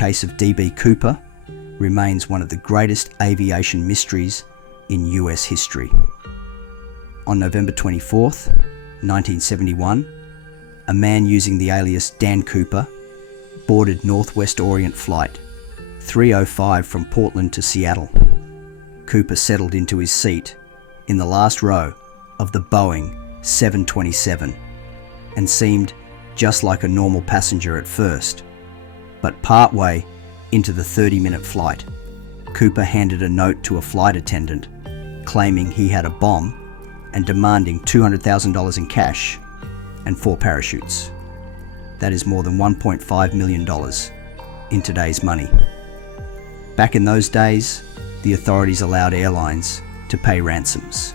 case of DB Cooper remains one of the greatest aviation mysteries in US history. On November 24th, 1971, a man using the alias Dan Cooper boarded Northwest Orient Flight 305 from Portland to Seattle. Cooper settled into his seat in the last row of the Boeing 727 and seemed just like a normal passenger at first. But partway into the 30-minute flight, Cooper handed a note to a flight attendant claiming he had a bomb and demanding $200,000 in cash and 4 parachutes. That is more than $1.5 million in today's money. Back in those days, the authorities allowed airlines to pay ransoms.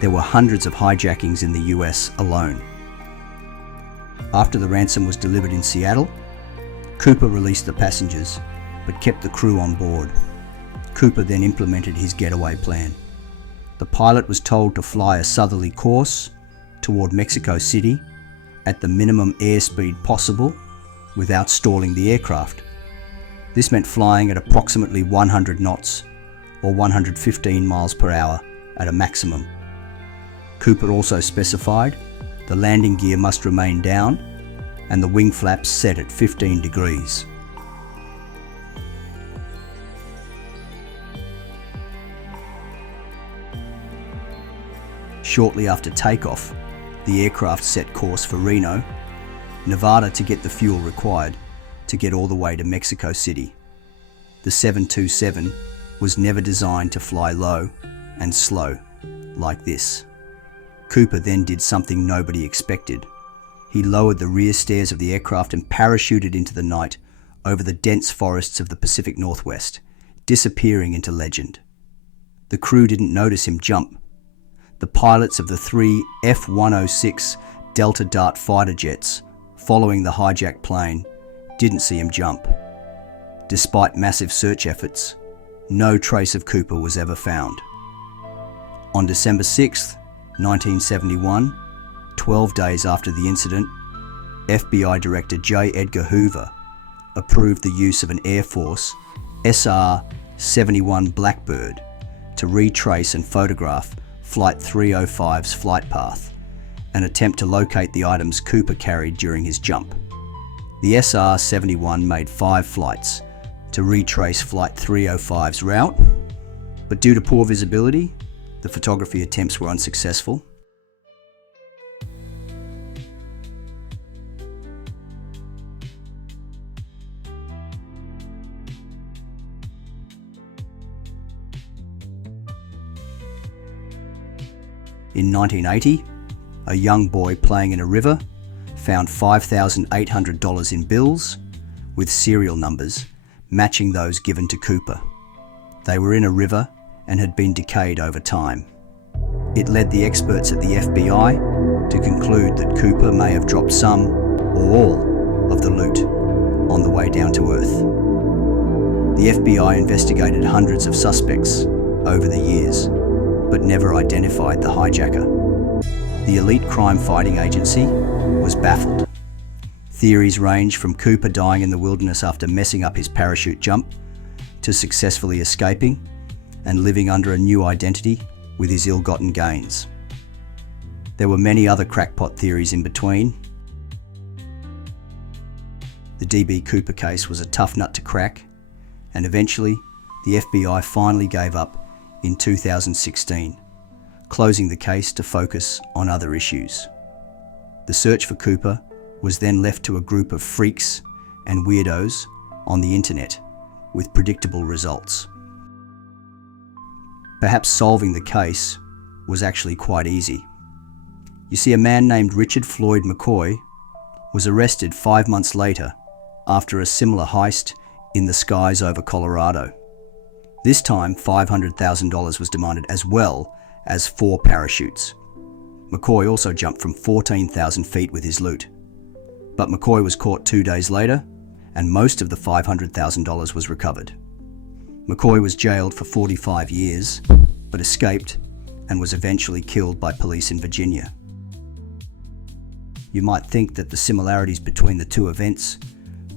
There were hundreds of hijackings in the US alone. After the ransom was delivered in Seattle, Cooper released the passengers but kept the crew on board. Cooper then implemented his getaway plan. The pilot was told to fly a southerly course toward Mexico City at the minimum airspeed possible without stalling the aircraft. This meant flying at approximately 100 knots or 115 miles per hour at a maximum. Cooper also specified the landing gear must remain down and the wing flaps set at 15 degrees. Shortly after takeoff, the aircraft set course for Reno, Nevada to get the fuel required to get all the way to Mexico City. The 727 was never designed to fly low and slow like this. Cooper then did something nobody expected. He lowered the rear stairs of the aircraft and parachuted into the night over the dense forests of the Pacific Northwest, disappearing into legend. The crew didn't notice him jump. The pilots of the 3 F-106 Delta Dart fighter jets following the hijacked plane didn't see him jump. Despite massive search efforts, no trace of Cooper was ever found. On December 6, 1971, 12 days after the incident, FBI Director J. Edgar Hoover approved the use of an Air Force SR-71 Blackbird to retrace and photograph Flight 305's flight path and attempt to locate the items Cooper carried during his jump. The SR-71 made 5 flights to retrace Flight 305's route, but due to poor visibility, the photography attempts were unsuccessful. In 1980, a young boy playing in a river found $5,800 in bills with serial numbers matching those given to Cooper. They were in a river and had been decayed over time. It led the experts at the FBI to conclude that Cooper may have dropped some or all of the loot on the way down to Earth. The FBI investigated hundreds of suspects over the years, but never identified the hijacker. The elite crime-fighting agency was baffled. Theories range from Cooper dying in the wilderness after messing up his parachute jump to successfully escaping and living under a new identity with his ill-gotten gains. There were many other crackpot theories in between. The DB Cooper case was a tough nut to crack, and eventually the FBI finally gave up in 2016, closing the case to focus on other issues. The search for Cooper was then left to a group of freaks and weirdos on the internet with predictable results. Perhaps solving the case was actually quite easy. You see, a man named Richard Floyd McCoy was arrested 5 months later after a similar heist in the skies over Colorado. This time, $500,000 was demanded as well as 4 parachutes. McCoy also jumped from 14,000 feet with his loot. But McCoy was caught 2 days later, and most of the $500,000 was recovered. McCoy was jailed for 45 years, but escaped and was eventually killed by police in Virginia. You might think that the similarities between the two events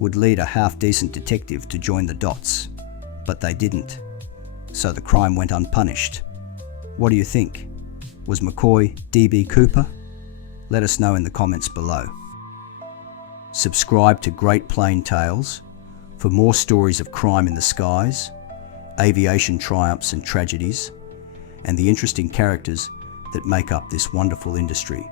would lead a half-decent detective to join the dots, but they didn't. So the crime went unpunished. What do you think? Was McCoy D.B. Cooper? Let us know in the comments below. Subscribe to Great Plane Tales for more stories of crime in the skies, aviation triumphs and tragedies, and the interesting characters that make up this wonderful industry.